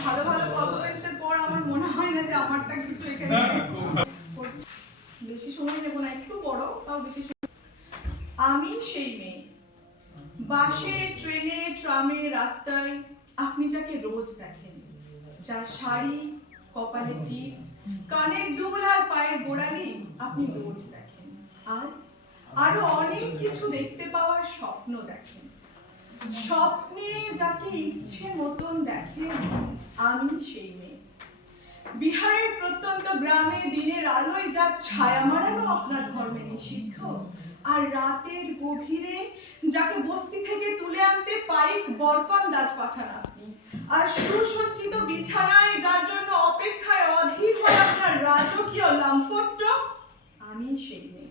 ভালো ভালো পর আমার মনে হয় না যে আমারটা কিছু এখানে। বেশি সময় নেব না একটু বড় তাও বেশি আমি সেই মেয়ে। বাসে ট্রেনে ট্রামে রাস্তায় আপনি যাকে রোজ দেখেন যার শাড়ি কপালে টিপ কানের দুল আর পায়ের গোড়ালি আপনি রোজ দেখেন। আর আরও অনেক কিছু দেখতে পাওয়ার স্বপ্ন দেখেন। স্বপ্নে যাকে ইচ্ছে মতন দেখেন আমি সেই মেয়ে। বিহারের প্রত্যন্ত গ্রামে দিনের আলোয় যা ছায়া মারানো আপনার ধর্মে নিষিদ্ধ আর রাতের গভীরে যাকে বস্তি থেকে তুলে আনতে পাইক বরকন দাজ পাঠান আপনি। আর সুসজ্জিত বিছানায় যার জন্য অপেক্ষায় অধীর হয় আপনার রাজকীয় লাম্পট্য, আমি সেই মেয়ে।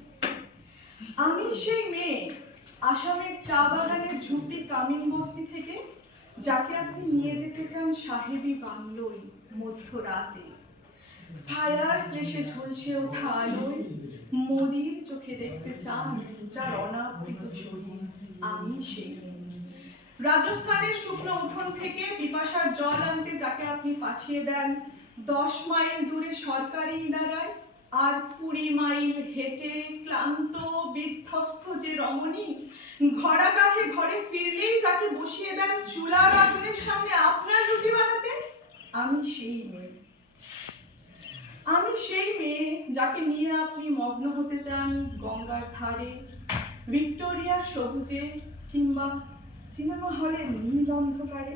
আমি সেই মেয়ে আসামের চা বাগানের ঝুপড়ি কামিন বস্তি থেকে যাকে আপনি নিয়ে যেতে চান সাহেবী বাংলোয় মধ্যরাতে। ফায়ার প্লেসে ঝলসে ওঠা আলোয় মোদির চোখে দেখতে চান যার অনাবৃত শরীর আমি সেই। রাজস্থানের শুকনো উঠোন থেকে পিপাসার জল আনতে যাকে আপনি পাঠিয়ে দেন দশ মাইল দূরে সরকারি ইনারায় আর কুড়ি মাইল হেঁটে ক্লান্ত বিধ্বস্ত যে রমণী, ঘোড়া কাঠে ঘরে ফিরলেই যাকে বসিয়ে দেন চুলার আগুনের সামনে আপনার রুটি বানাতে, আমি সেই মেয়ে। আমি সেই মেয়ে যাকে নিয়ে আপনি মগ্ন হতে চান গঙ্গার ধারে, ভিক্টোরিয়ার সবুজে কিংবা সিনেমা হলের নীল অন্ধকারে।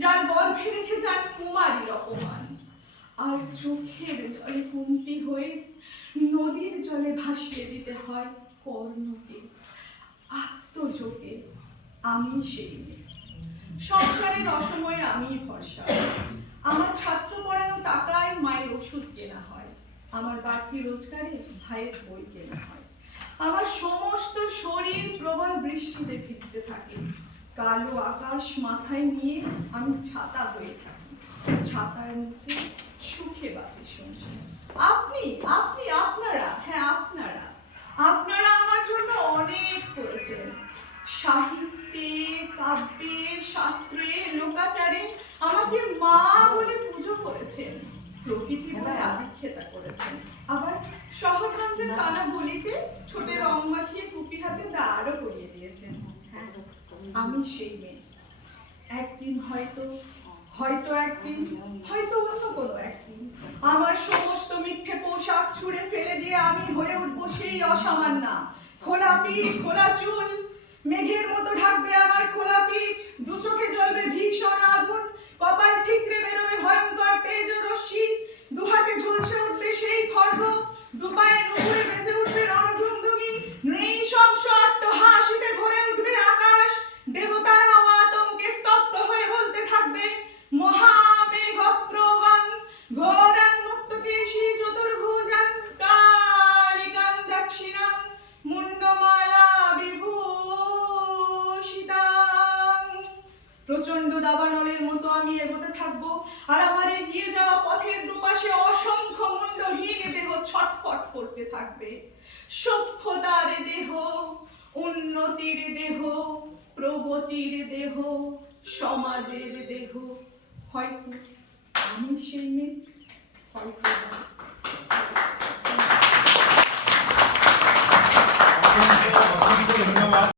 যার গর্ভে রেখে যান কুমারীর অপমান। আর চোখের জলে কুন্তি হয়ে নদীর জলে ভাসিয়ে দিতে হয় কর্ণকে। আত্মযোগে আমি সেই সংসারের অসময়ে আমি ভরসা। আমার ছাত্র পড়ানো টাকায় মায়ের ওষুধ কেনা হয়। আমার বাড়তি রোজগারে ভাইয়ের বই কেনা হয়। আমার সমস্ত শরীর প্রবল বৃষ্টিতে ভিজতে থাকে। কালো আকাশ মাথায় নিয়ে আমি ছাতা হয়ে থাকি। ছাতার নিচে সুখে বাঁচে সংসার। আপনি আপনি, আপনারা হ্যাঁ আপনারা। আপনারা আমার জন্য অনেক করেছেন। সাহিত্যে, কাব্যে, শাস্ত্রে, লোকাচারে আমাকে মা বলে পুজো করেছেন। প্রকৃতি বলে আদিক্ষেতা করেছেন। আবার শহরগঞ্জের কানা বলিতে ছোটে রং মাখিয়ে কুপি হাতে দাঁড়ও করিয়ে দিয়েছেন। আমি সেই মেয়ে। একদিন হয়তো হয়তো একদিন, হয়তো অন্য কোনো একদিন আমার সমস্ত মিথ্যে পোশাক ছুঁড়ে ফেলে দিয়ে আমি হয়ে উঠবো সেই অসামান্য খোলা পিঠ, খোলা চুল, মেঘের মতো ঢাকবে আমার খোলা পিঠ। প্রচণ্ড দাবানলের মতো আমি এগোতে থাকব। আর আমার এগিয়ে যাওয়া পথের দুপাশে অসংখ্য মন্দহীন দেহ ছটফট করতে থাকবে। সভ্যতার দেহ, উন্নতির দেহ, প্রগতির দেহ, সমাজের দেহ। হয়তো আমি সেই মেয়ে? হয়তো।